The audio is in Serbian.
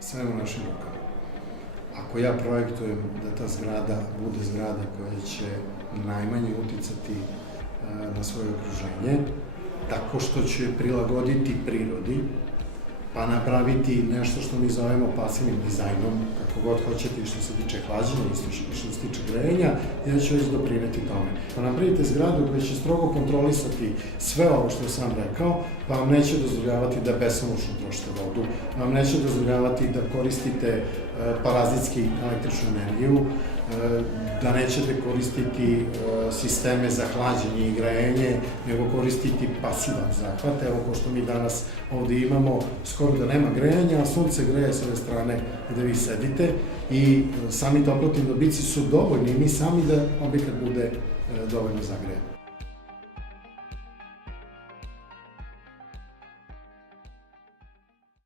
sve u našim rukama. Ako ja projektujem da ta zgrada bude zgrada koja će najmanje uticati na svoje okruženje, tako što će prilagoditi prirodi, pa napraviti nešto što mi zovemo pasivnim dizajnom, kako god hoćete, što se tiče hlađenja i što se tiče grejanja, ja ću već doprineti tome. Pa napravite zgradu koja će strogo kontrolisati sve ovo što sam rekao, pa vam neće dozvoljavati da besomučno trošite vodu, vam neće dozvoljavati da koristite parazitski električnu energiju, da nećete koristiti sisteme za hlađenje i grejanje, nego koristiti pasivan zahvat. Evo, ko što mi danas ovde imamo, skoro da nema grejanja, a sunce greje s ove strane gde vi sedite i sami toplotni dobici su dovoljni, mi sami da objekat bude dovoljno zagrejan.